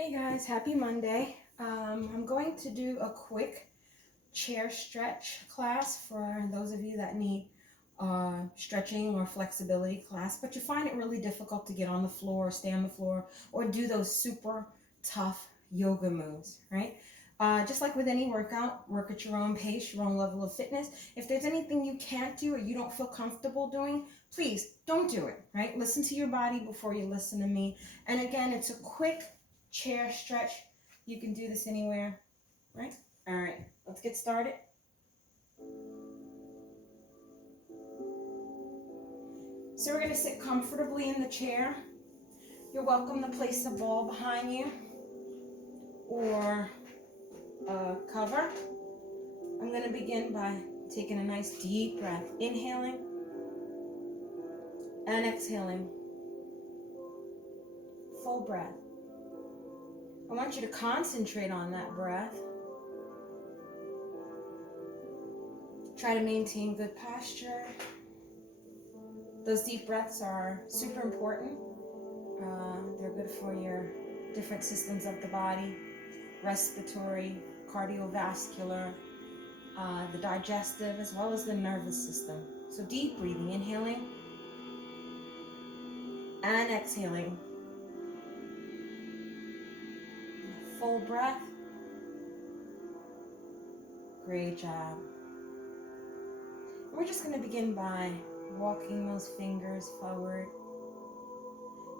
Hey guys, happy Monday. I'm going to do a quick chair stretch class for those of you that need stretching or flexibility class, but you find it really difficult to get on the floor, stay on the floor, or do those super tough yoga moves, right? Just like with any workout, work at your own pace, your own level of fitness. If there's anything you can't do or you don't feel comfortable doing, please don't do it, right? Listen to your body before you listen to me. And again, it's a quick chair stretch. You can do this anywhere, right? All right, let's get started. So we're going to sit comfortably in the chair. You're welcome to place a ball behind you or a cover. I'm going to begin by taking a nice deep breath, inhaling and exhaling. Full breath. I want you to concentrate on that breath. Try to maintain good posture. Those deep breaths are super important. They're good for your different systems of the body, respiratory, cardiovascular, the digestive, as well as the nervous system. So deep breathing, inhaling and exhaling. Full breath. Great job. We're just going to begin by walking those fingers forward.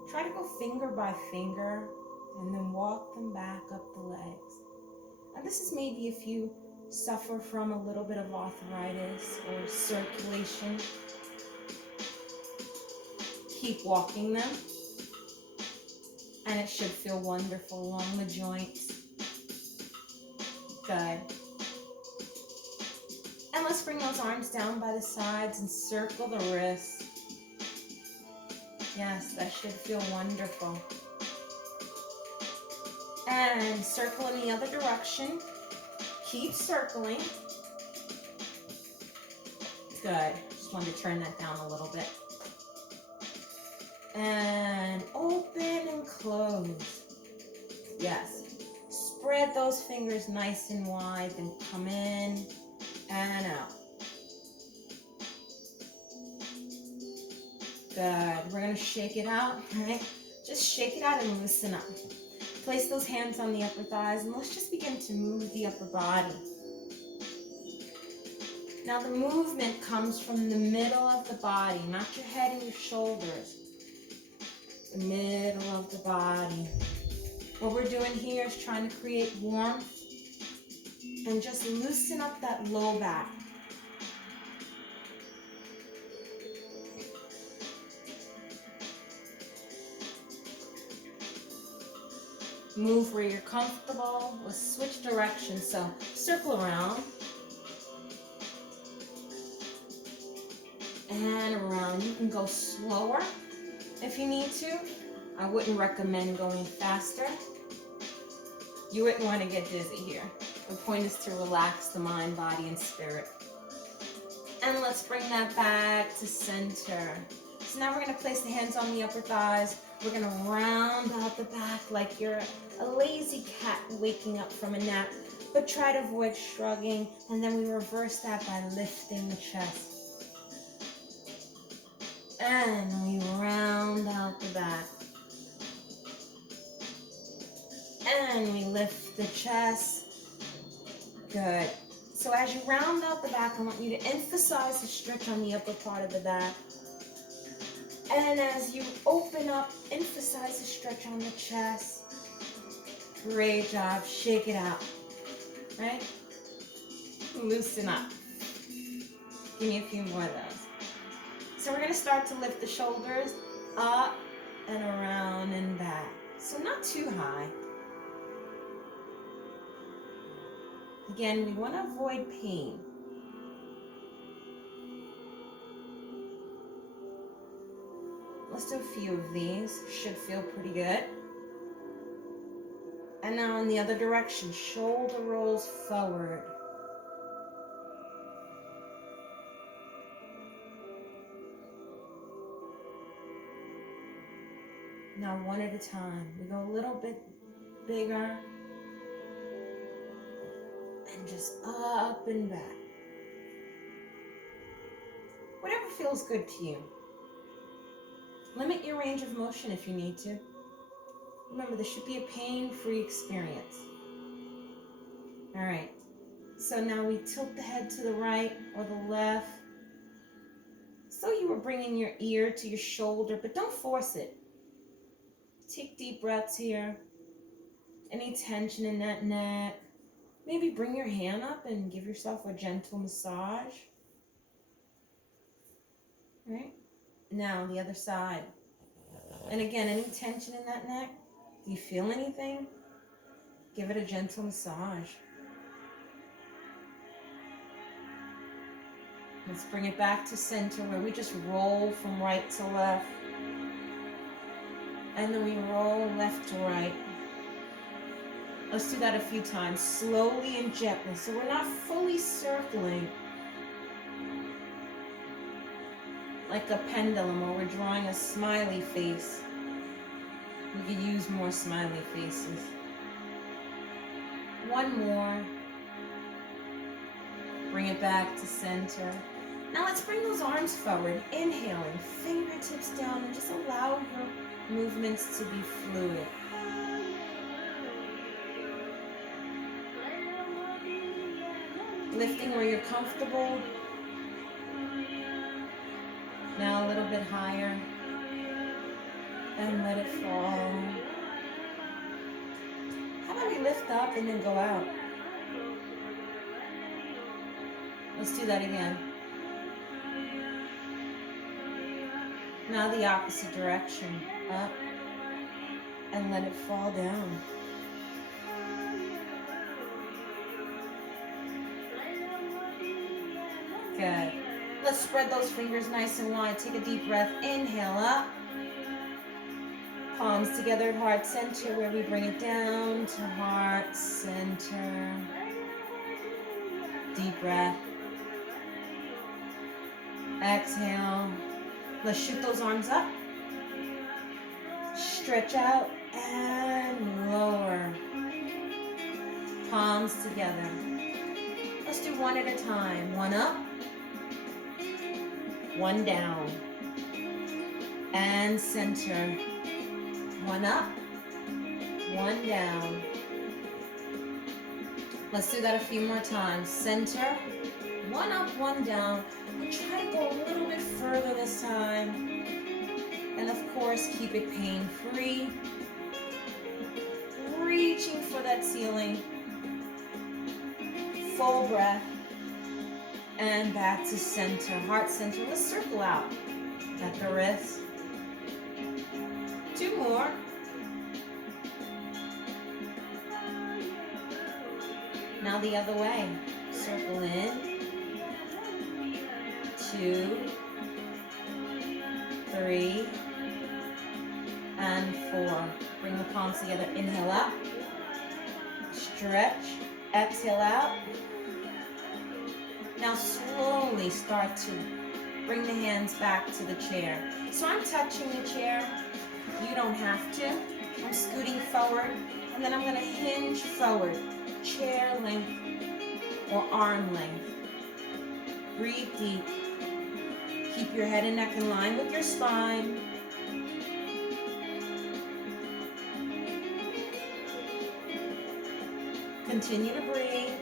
Try to go finger by finger and then walk them back up the legs. And this is maybe if you suffer from a little bit of arthritis or circulation. Keep walking them and it should feel wonderful along the joints. Good. And let's bring those arms down by the sides and circle the wrists. Yes, that should feel wonderful. And circle in the other direction. Keep circling. Good. Just wanted to turn that down a little bit. And open and close. Yes. Spread those fingers nice and wide, then come in and out. Good. We're going to shake it out, right? Just shake it out and loosen up. Place those hands on the upper thighs and let's just begin to move the upper body. Now the movement comes from the middle of the body, not your head and your shoulders. The middle of the body. What we're doing here is trying to create warmth and just loosen up that low back. Move where you're comfortable. We'll switch directions. So circle around. And around. You can go slower if you need to. I wouldn't recommend going faster. You wouldn't want to get dizzy here. The point is to relax the mind, body, and spirit. And let's bring that back to center. So now we're going to place the hands on the upper thighs. We're going to round out the back like you're a lazy cat waking up from a nap. But try to avoid shrugging. And then we reverse that by lifting the chest. And we round out the back. And we lift the chest. Good. So as you round out the back, I want you to emphasize the stretch on the upper part of the back. And as you open up, emphasize the stretch on the chest. Great job. Shake it out. Right? Loosen up. Give me a few more of those. So we're going to start to lift the shoulders up and around and back. So not too high. Again, we want to avoid pain. Let's do a few of these. Should feel pretty good. And now in the other direction, shoulder rolls forward. Now one at a time. We go a little bit bigger. And just up and back. Whatever feels good to you. Limit your range of motion if you need to. Remember, this should be a pain-free experience. All right. So now we tilt the head to the right or the left. So you were bringing your ear to your shoulder, but don't force it. Take deep breaths here. Any tension in that neck. Maybe bring your hand up and give yourself a gentle massage. Right? Now the other side. And again, any tension in that neck? Do you feel anything? Give it a gentle massage. Let's bring it back to center where we just roll from right to left. And then we roll left to right. Let's do that a few times, slowly and gently, so we're not fully circling like a pendulum or we're drawing a smiley face. We could use more smiley faces. One more. Bring it back to center. Now let's bring those arms forward, inhaling, fingertips down, and just allow your movements to be fluid. Lifting where you're comfortable. Now a little bit higher. And let it fall. How about we lift up and then go out? Let's do that again. Now the opposite direction. Up. And let it fall down. Good. Let's spread those fingers nice and wide. Take a deep breath. Inhale up. Palms together at heart center where we bring it down to heart center. Deep breath. Exhale. Let's shoot those arms up. Stretch out and lower. Palms together. Let's do one at a time. One up. One down. And center. One up. One down. Let's do that a few more times. Center. One up, one down. And try to go a little bit further this time. And of course, keep it pain-free. Reaching for that ceiling. Full breath. And back to center, heart center. Let's circle out at the wrist. Two more. Now the other way. Circle in. 2, 3, and 4. Bring the palms together. Inhale up. Stretch. Exhale out. Now slowly start to bring the hands back to the chair. So I'm touching the chair. You don't have to. I'm scooting forward, and then I'm going to hinge forward. Chair length or arm length. Breathe deep. Keep your head and neck in line with your spine. Continue to breathe.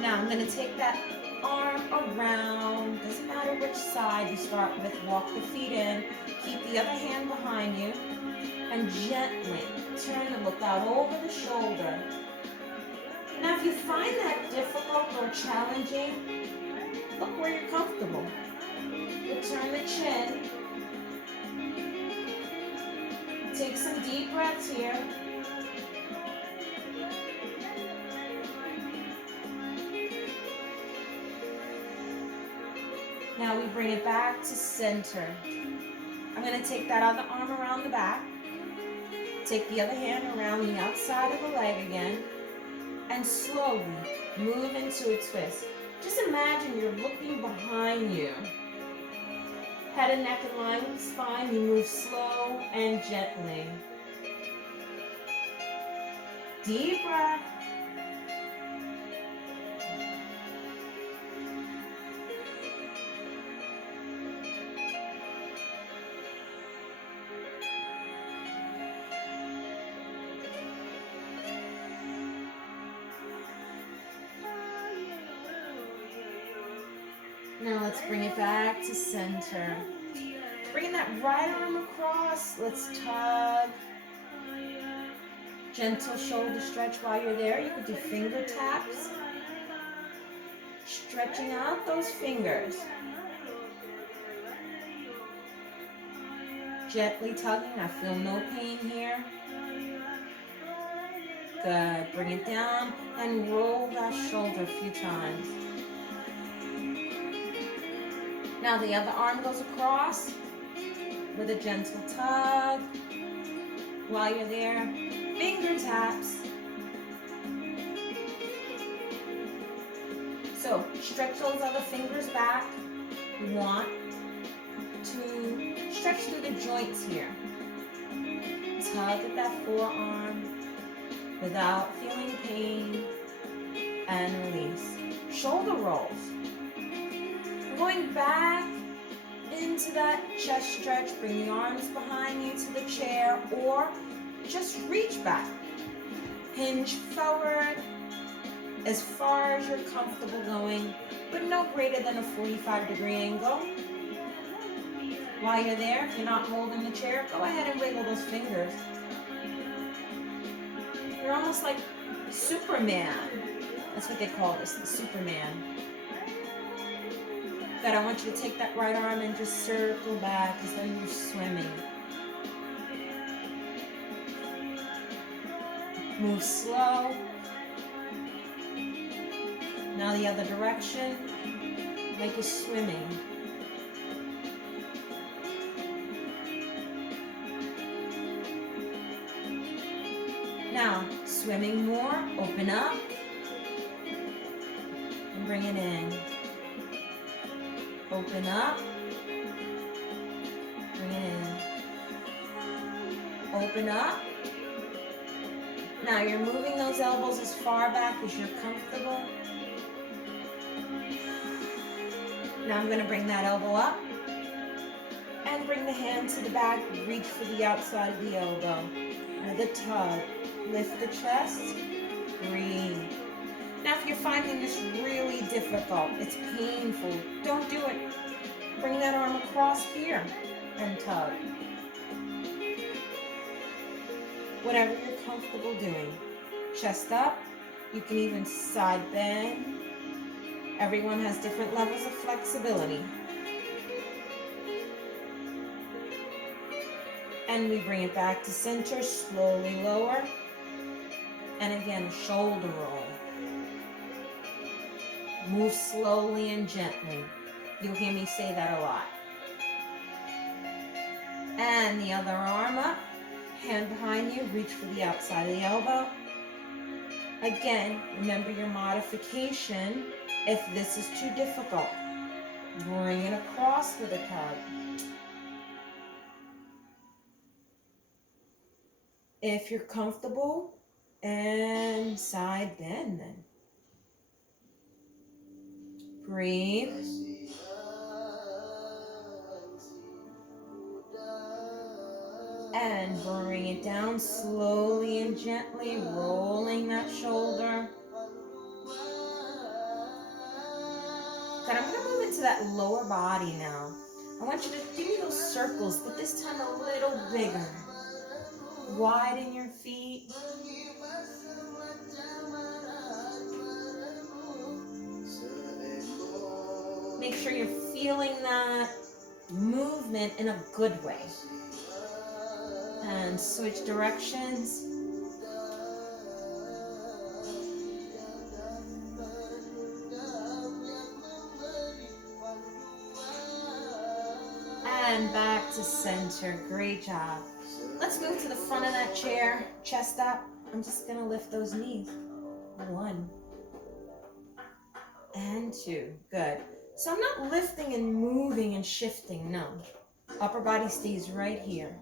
Now I'm going to take that arm around. Doesn't matter which side you start with. Walk the feet in. Keep the other hand behind you. And gently turn to look out over the shoulder. Now if you find that difficult or challenging, look where you're comfortable. Return the chin. Take some deep breaths here. Now we bring it back to center. I'm going to take that other arm around the back. Take the other hand around the outside of the leg again. And slowly move into a twist. Just imagine you're looking behind you. Head and neck in line with the spine. You move slow and gently. Deep breath. Now let's bring it back to center. Bringing that right arm across. Let's tug. Gentle shoulder stretch while you're there. You could do finger taps. Stretching out those fingers. Gently tugging. I feel no pain here. Good. Bring it down and roll that shoulder a few times. Now the other arm goes across with a gentle tug. While you're there, finger taps. So stretch those other fingers back. We want to stretch through the joints here. Tug at that forearm without feeling pain and release. Shoulder rolls. Going back into that chest stretch, bring the arms behind you to the chair or just reach back. Hinge forward as far as you're comfortable going, but no greater than a 45-degree angle. While you're there, if you're not holding the chair, go ahead and wiggle those fingers. You're almost like Superman. That's what they call this, the Superman. Good, I want you to take that right arm and just circle back as though you're swimming. Move slow. Now the other direction, like you're swimming. Now, swimming more, open up, and bring it in. Open up, bring it in. Open up. Now you're moving those elbows as far back as you're comfortable. Now I'm going to bring that elbow up and bring the hand to the back, reach for the outside of the elbow. With a tug, lift the chest, breathe. Now if you're finding this really difficult, it's painful, don't do it. Bring that arm across here and tug. Whatever you're comfortable doing. Chest up, you can even side bend. Everyone has different levels of flexibility. And we bring it back to center, slowly lower. And again, shoulder roll. Move slowly and gently. You'll hear me say that a lot. And the other arm up, hand behind you, reach for the outside of the elbow. Again, remember your modification. If this is too difficult, bring it across with a tug. If you're comfortable, and side bend then. Breathe. And bring it down slowly and gently, rolling that shoulder. Good, I'm going to move into that lower body now. I want you to give me those circles, but this time a little bigger. Widen your feet. Make sure you're feeling that movement in a good way. And switch directions. And back to center. Great job. Let's move to the front of that chair. Chest up. I'm just going to lift those knees. 1 and 2. Good. So I'm not lifting and moving and shifting, no. Upper body stays right here.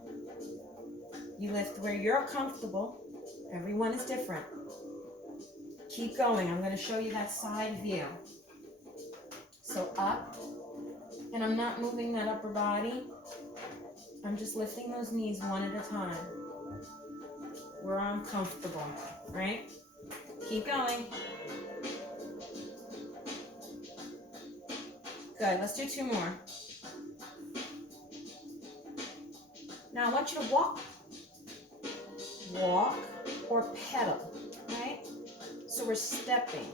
You lift where you're comfortable. Everyone is different. Keep going. I'm going to show you that side view. So up, and I'm not moving that upper body. I'm just lifting those knees one at a time, where I'm comfortable, right? Keep going. Good, let's do 2 more. Now I want you to walk or pedal, right? So we're stepping.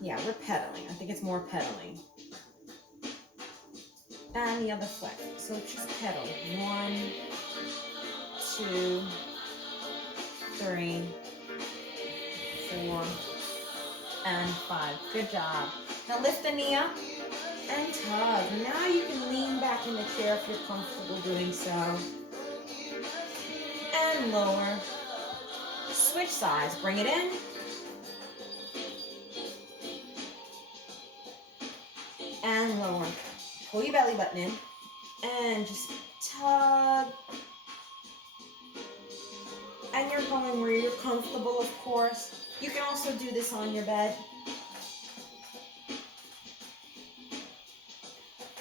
Yeah, we're pedaling. I think it's more pedaling. And the other foot. So just pedal. 1, 2, 3, 4, and 5. Good job. Now lift the knee up and tug. Now you can lean back in the chair if you're comfortable doing so. And lower. Switch sides. Bring it in. And lower. Pull your belly button in. And just tug. And you're going where you're comfortable, of course. You can also do this on your bed.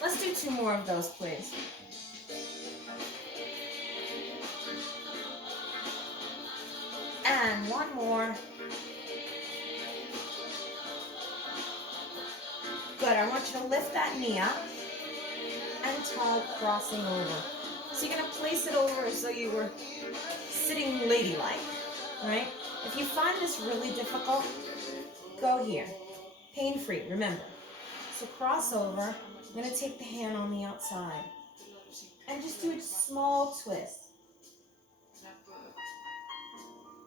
Let's do 2 more of those, please. And 1 more. Good, I want you to lift that knee up and tug, crossing over. So you're gonna place it over as though you were sitting ladylike, right? If you find this really difficult, go here. Pain-free, remember. So cross over. I'm gonna take the hand on the outside and just do a small twist.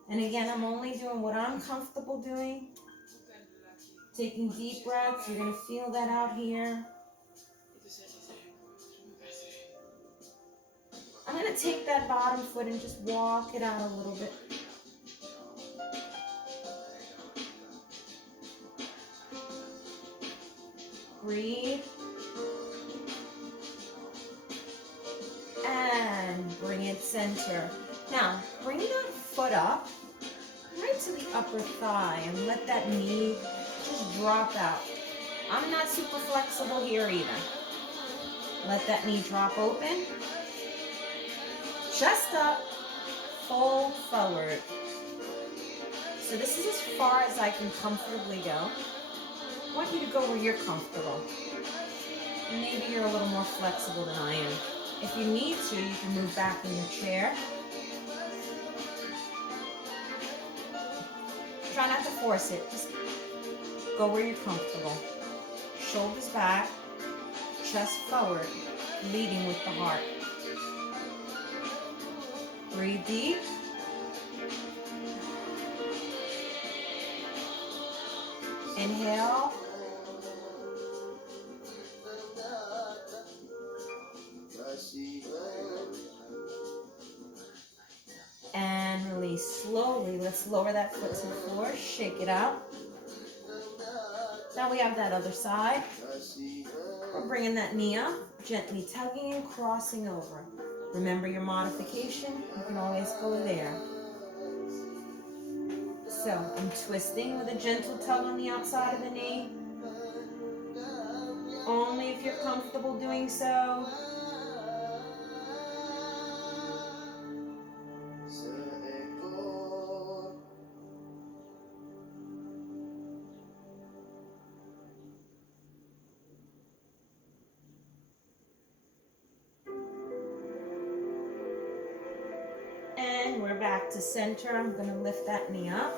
And again, I'm only doing what I'm comfortable doing. Taking deep breaths, you're gonna feel that out here. I'm gonna take that bottom foot and just walk it out a little bit. Breathe. And bring it center. Now, bring that foot up right to the upper thigh and let that knee just drop out. I'm not super flexible here either. Let that knee drop open. Chest up, fold forward. So this is as far as I can comfortably go. I want you to go where you're comfortable. Maybe you're a little more flexible than I am. If you need to, you can move back in your chair. Try not to force it. Just go where you're comfortable. Shoulders back, chest forward, leading with the heart. Breathe deep. Inhale. And release slowly. Let's lower that foot to the floor. Shake it out. Now we have that other side. We're bringing that knee up, gently tugging and crossing over. Remember your modification. You can always go there. So I'm twisting with a gentle tug on the outside of the knee. Only if you're comfortable doing so. And we're back to center. I'm going to lift that knee up.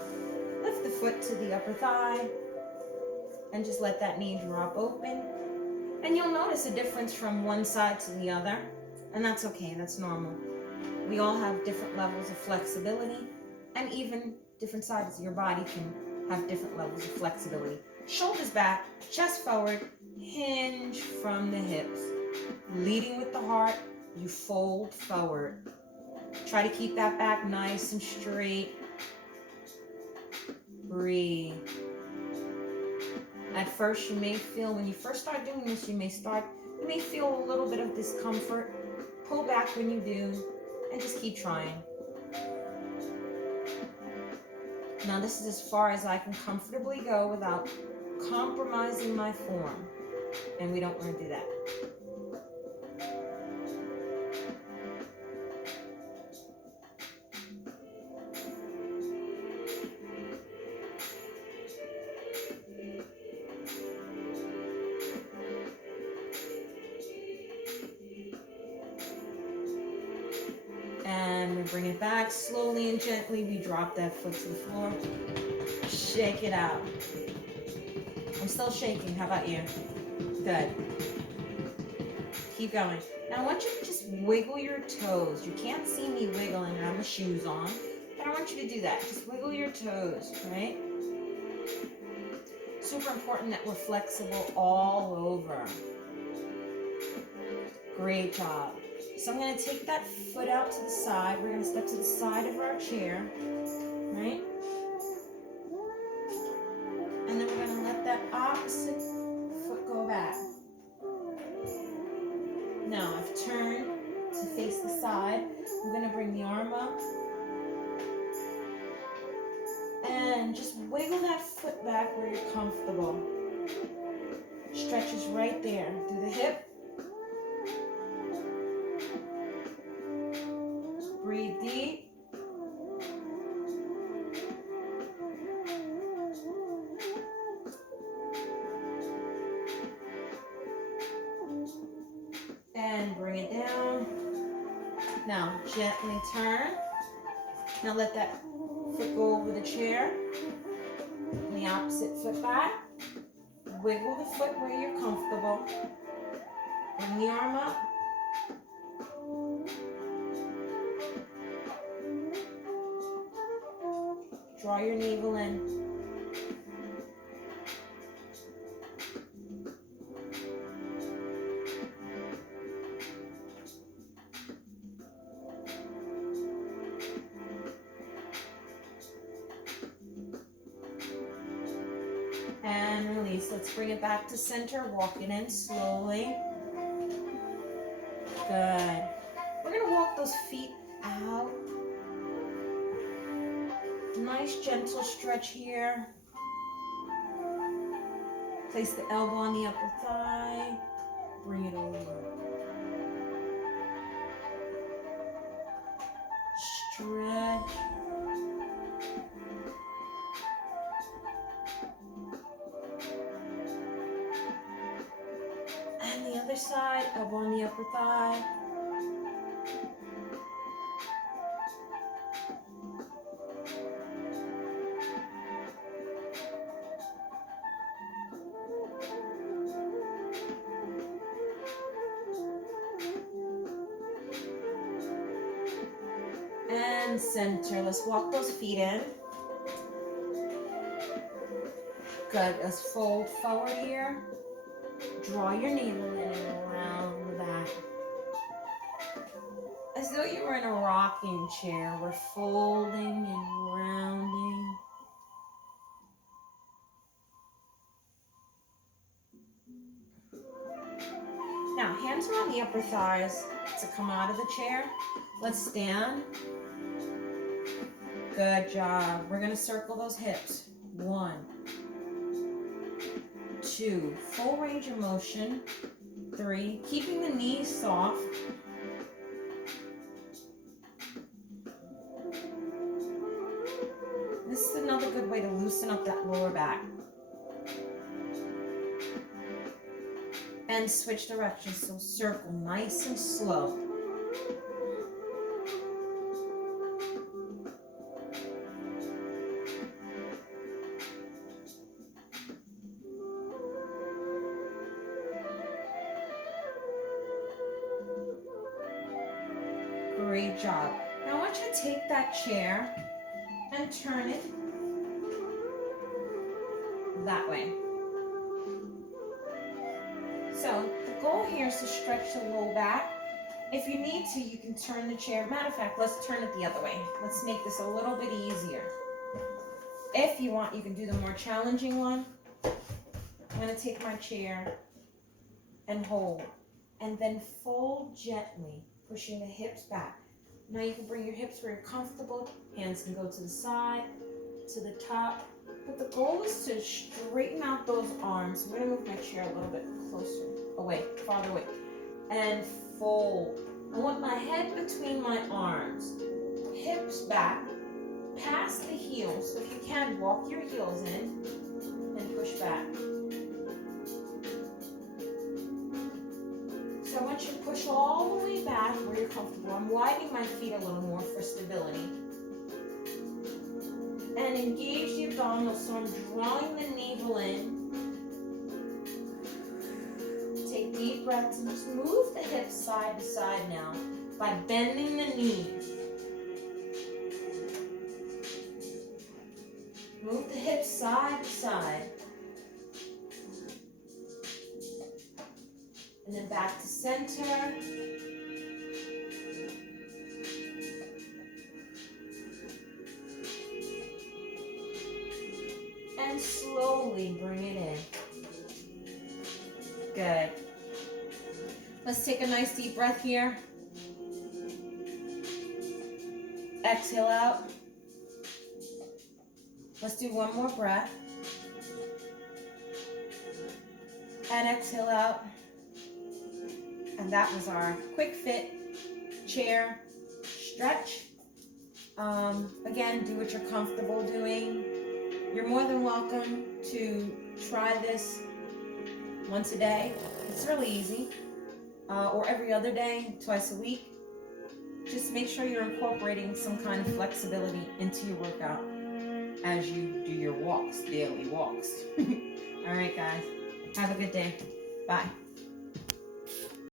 Lift the foot to the upper thigh. And just let that knee drop open. And you'll notice a difference from one side to the other. And that's okay, that's normal. We all have different levels of flexibility. And even different sides of your body can have different levels of flexibility. Shoulders back, chest forward, hinge from the hips. Leading with the heart, you fold forward. Try to keep that back nice and straight. Breathe. At first you may feel, when you first start doing this, you may feel a little bit of discomfort. Pull back when you do, and just keep trying. Now this is as far as I can comfortably go without compromising my form, and we don't want to do that. And we bring it back slowly and gently. We drop that foot to the floor. Shake it out. I'm still shaking. How about you? Good. Keep going. Now I want you to just wiggle your toes. You can't see me wiggling. I have my shoes on. But I want you to do that. Just wiggle your toes, right? Super important that we're flexible all over. Great job. So I'm going to take that foot out to the side. We're going to step to the side of our chair, right? And then we're going to let that opposite foot go back. Now I've turned to face the side. I'm going to bring the arm up. And just wiggle that foot back where you're comfortable. Stretch is right there through the hip. Breathe deep. And bring it down. Now gently turn. Now let that foot go over the chair. And the opposite foot back. Wiggle the foot where you're comfortable. Bring the arm up. Draw your navel in. And release. Let's bring it back to center. Walk it in slowly. Good. We're going to walk those feet out. Nice gentle stretch here. Place the elbow on the upper thigh. Bring it over. Stretch. And the other side, elbow on the upper thigh. And center. Let's walk those feet in. Good. Let's fold forward here. Draw your navel in and around the back. As though you were in a rocking chair. We're folding and rounding. Now, hands are on the upper thighs to come out of the chair. Let's stand. Good job. We're going to circle those hips. 1, 2, full range of motion. 3, keeping the knees soft. 4. This is another good way to loosen up that lower back. And switch directions, so circle nice and slow. Great job. Now I want you to take that chair and turn it that way. So the goal here is to stretch the low back. If you need to, you can turn the chair. Matter of fact, let's turn it the other way. Let's make this a little bit easier. If you want, you can do the more challenging one. I'm going to take my chair and hold, and then fold gently, pushing the hips back. Now you can bring your hips where you're comfortable. Hands can go to the side, to the top. But the goal is to straighten out those arms. I'm going to move my chair a little bit closer, away, farther away. And fold. I want my head between my arms. Hips back, past the heels. So if you can, walk your heels in and push back. So I want you to push all the way back where you're comfortable. I'm widening my feet a little more for stability. And engage the abdominals, so I'm drawing the navel in. Take deep breaths and just move the hips side to side now by bending the knees. Move the hips side to side. And then back to center. And slowly bring it in. Good. Let's take a nice deep breath here. Exhale out. Let's do one more breath. And exhale out. And that was our quick fit chair stretch. Again, do what you're comfortable doing. You're more than welcome to try this once a day. It's really easy. Or every other day, twice a week. Just make sure you're incorporating some kind of flexibility into your workout as you do your walks, daily walks. All right, guys. Have a good day. Bye.